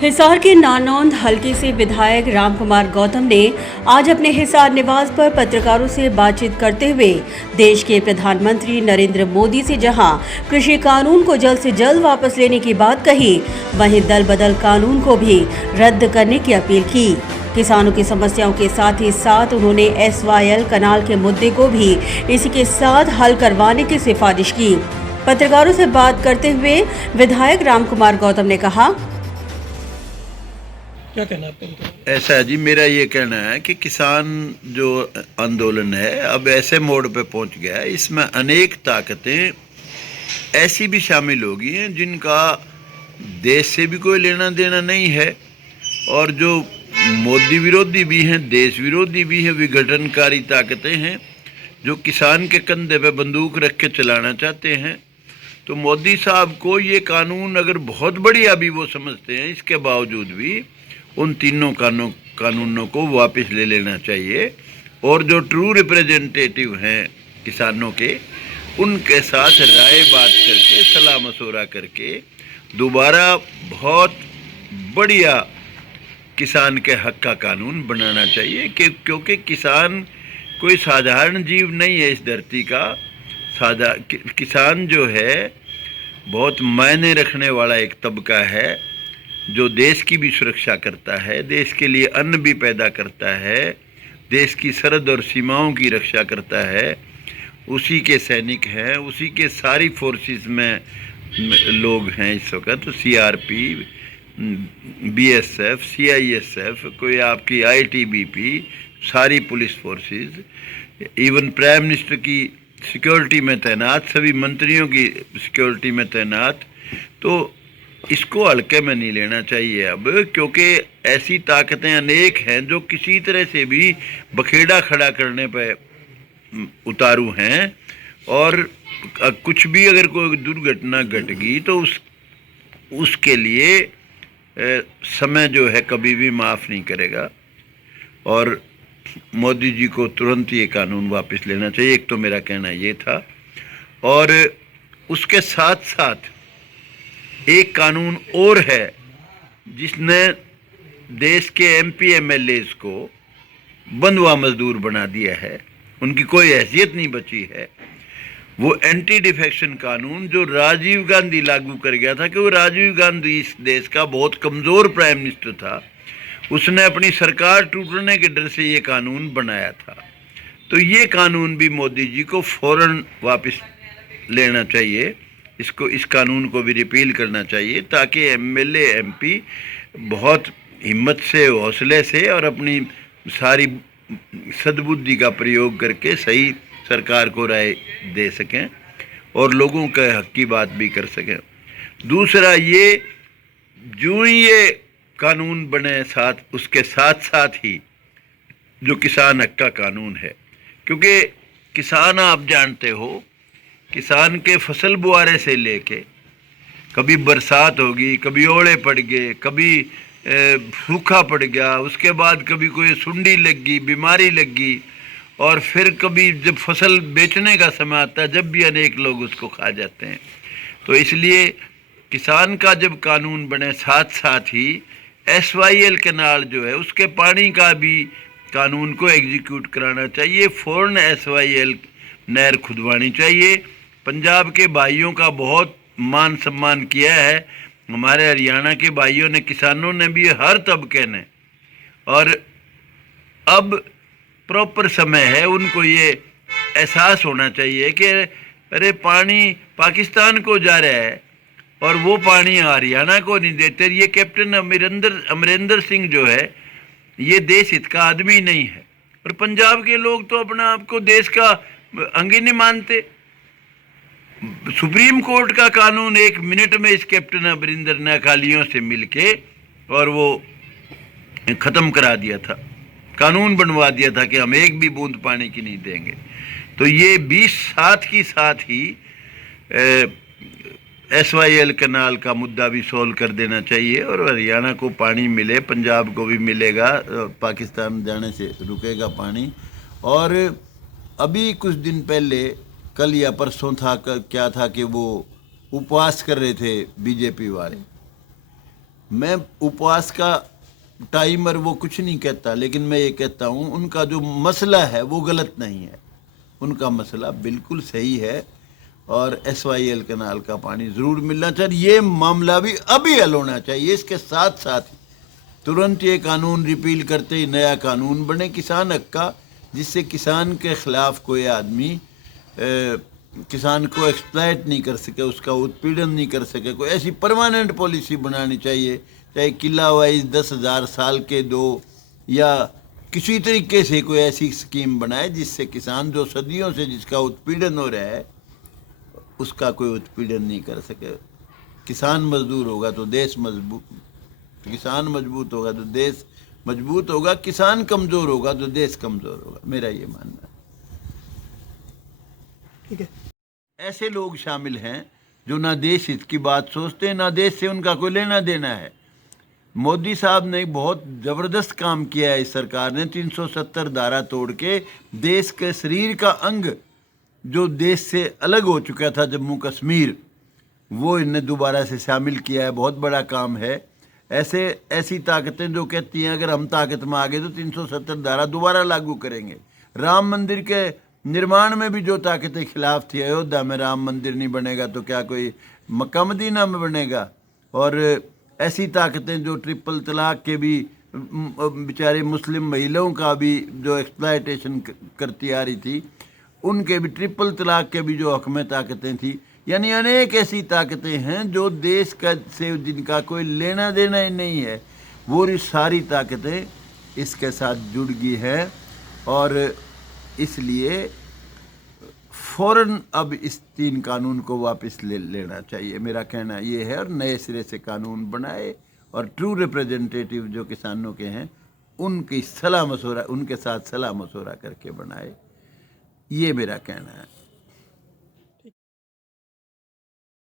हिसार के नानौंद हलके से विधायक रामकुमार गौतम ने आज अपने हिसार निवास पर पत्रकारों से बातचीत करते हुए देश के प्रधानमंत्री नरेंद्र मोदी से जहां कृषि कानून को जल्द से जल्द वापस लेने की बात कही, वहीं दल बदल कानून को भी रद्द करने की अपील की। किसानों की समस्याओं के साथ ही साथ उन्होंने SYL कनाल के मुद्दे को भी इसी के साथ हल करवाने की सिफारिश की। पत्रकारों से बात करते हुए विधायक रामकुमार गौतम ने कहा, क्या कहना है आपका? ऐसा है जी, मेरा ये कहना है कि किसान जो आंदोलन है अब ऐसे मोड़ पे पहुंच गया है, इसमें अनेक ताकतें ऐसी भी शामिल हो गई हैं जिनका देश से भी कोई लेना देना नहीं है, और जो मोदी विरोधी भी हैं, देश विरोधी भी हैं, विघटनकारी ताकतें हैं जो किसान के कंधे पे बंदूक रख के चलाना चाहते हैं। तो मोदी साहब को ये कानून अगर बहुत बढ़िया भी वो समझते हैं, इसके बावजूद भी उन तीनों कानूनों को वापस ले लेना चाहिए, और जो ट्रू रिप्रेजेंटेटिव हैं किसानों के, उनके साथ राय बात करके, सलाह मशवरा करके दोबारा बहुत बढ़िया किसान के हक का कानून बनाना चाहिए। क्योंकि किसान कोई साधारण जीव नहीं है इस धरती का। किसान जो है बहुत मायने रखने वाला एक तबका है, जो देश की भी सुरक्षा करता है, देश के लिए अन्न भी पैदा करता है, देश की सरहद और सीमाओं की रक्षा करता है। उसी के सैनिक हैं, उसी के सारी फोर्सेस में लोग हैं इस वक्त। CRP, BSF, CISF, कोई आपकी ITBP, सारी police forces, even prime minister की सिक्योरिटी में तैनात, सभी मंत्रियों की सिक्योरिटी में तैनात। तो इसको हल्के में नहीं लेना चाहिए अब, क्योंकि ऐसी ताकतें अनेक हैं जो किसी तरह से भी बखेड़ा खड़ा करने पर उतारू हैं, और कुछ भी अगर कोई दुर्घटना घट गई तो उसके लिए समय जो है कभी भी माफ़ नहीं करेगा। और मोदी जी को तुरंत ये कानून वापस लेना चाहिए, एक तो मेरा कहना ये था। और उसके साथ साथ एक कानून और है जिसने देश के MP MLAs को बंधुआ मजदूर बना दिया है, उनकी कोई हैसियत नहीं बची है। वो एंटी डिफेक्शन कानून जो राजीव गांधी लागू कर गया था, कि वो राजीव गांधी इस देश का बहुत कमज़ोर प्राइम मिनिस्टर था, उसने अपनी सरकार टूटने के डर से ये कानून बनाया था। तो ये कानून भी मोदी जी को फ़ौरन वापस लेना चाहिए, इस कानून को भी रिपील करना चाहिए, ताकि MLA MP बहुत हिम्मत से, हौसले से और अपनी सारी सद्बुद्धि का प्रयोग करके सही सरकार को राय दे सकें और लोगों के हक की बात भी कर सकें। दूसरा, ये जो ये कानून बने, साथ उसके साथ साथ ही जो किसान हक का कानून है, क्योंकि किसान आप जानते हो, किसान के फसल बुआरे से लेके कभी बरसात होगी, कभी ओले पड़ गए, कभी सूखा पड़ गया, उसके बाद कभी कोई सुंडी लग गई, बीमारी लग गई, और फिर कभी जब फसल बेचने का समय आता है, जब भी अनेक लोग उसको खा जाते हैं। तो इसलिए किसान का जब कानून बने, साथ साथ ही SYL कैनाल जो है उसके पानी का भी कानून को एग्जीक्यूट कराना चाहिए। फ़ौरन SYL नहर खुदवानी चाहिए। पंजाब के भाइयों का बहुत मान सम्मान किया है, हमारे हरियाणा के भाइयों ने, किसानों ने भी, हर तबके ने। और अब प्रॉपर समय है, उनको ये एहसास होना चाहिए कि अरे पानी पाकिस्तान को जा रहा है और वो पानी हरियाणा को नहीं देते। ये कैप्टन अमरिंदर सिंह जो है, ये देश हित का आदमी नहीं है, और पंजाब के लोग तो अपना आप को देश का अंग ही नहीं मानते। सुप्रीम कोर्ट का कानून 1 मिनट में इस कैप्टन अमरिंदर ने अकालियों से मिलके और वो ख़त्म करा दिया था, कानून बनवा दिया था कि हम एक भी बूंद पानी की नहीं देंगे। तो ये 20 साथ की साथ ही SYL कैनाल का मुद्दा भी सॉल्व कर देना चाहिए, और हरियाणा को पानी मिले, पंजाब को भी मिलेगा, पाकिस्तान जाने से रुकेगा पानी। और अभी कुछ दिन पहले, कल या परसों था, क्या था कि वो उपवास कर रहे थे BJP वाले, मैं उपवास का टाइमर वो कुछ नहीं कहता, लेकिन मैं ये कहता हूँ उनका जो मसला है वो गलत नहीं है, उनका मसला बिल्कुल सही है और SYL कैनाल का पानी ज़रूर मिलना चाहिए। ये मामला भी अभी हल होना चाहिए। इसके साथ साथ तुरंत ये कानून रिपील करते ही नया कानून बने किसान हक का, जिससे किसान के खिलाफ कोई आदमी किसान को एक्सप्लॉइट नहीं कर सके, उसका उत्पीड़न नहीं कर सके। कोई ऐसी परमानेंट पॉलिसी बनानी चाहिए, चाहे किला वाइज 10,000 साल के दो, या किसी तरीके से कोई ऐसी स्कीम बनाए जिससे किसान जो सदियों से जिसका उत्पीड़न हो रहा है उसका कोई उत्पीड़न नहीं कर सके। किसान मजदूर होगा तो देश मजबूत, किसान मजबूत होगा तो देश मजबूत होगा, किसान कमज़ोर होगा तो देश कमज़ोर होगा, मेरा ये मानना है। ठीक है। ऐसे लोग शामिल हैं जो ना देश हित की बात सोचते हैं, ना देश से उनका कोई लेना देना है। मोदी साहब ने बहुत ज़बरदस्त काम किया है। इस सरकार ने 370 धारा तोड़ के देश के शरीर का अंग जो देश से अलग हो चुका था, जम्मू कश्मीर, वो इन्हें दोबारा से शामिल किया है। बहुत बड़ा काम है। ऐसी ताकतें जो कहती हैं अगर हम ताकत में आ गए तो 370 धारा दोबारा लागू करेंगे। राम मंदिर के निर्माण में भी जो ताकतें खिलाफ थी, अयोध्या में राम मंदिर नहीं बनेगा तो क्या कोई मक्का मदीना में बनेगा। और ऐसी ताकतें जो ट्रिपल तलाक के भी बेचारे मुस्लिम महिलाओं का भी जो एक्सप्लॉयटेशन करती आ रही थी, उनके भी ट्रिपल तलाक के भी जो हक में ताकतें थी। यानी अनेक ऐसी ताकतें हैं जो देश का से जिनका कोई लेना देना ही नहीं है, वो सारी ताकतें इसके साथ जुड़ गई हैं। और इसलिए फ़ौरन अब इस 3 कानून को वापस ले लेना चाहिए, मेरा कहना ये है। और नए सिरे से कानून बनाए और ट्रू रिप्रेजेंटेटिव जो किसानों के हैं उनकी सलाह मशवरा, उनके साथ सलाह मशवरा करके बनाए, ये मेरा कहना है।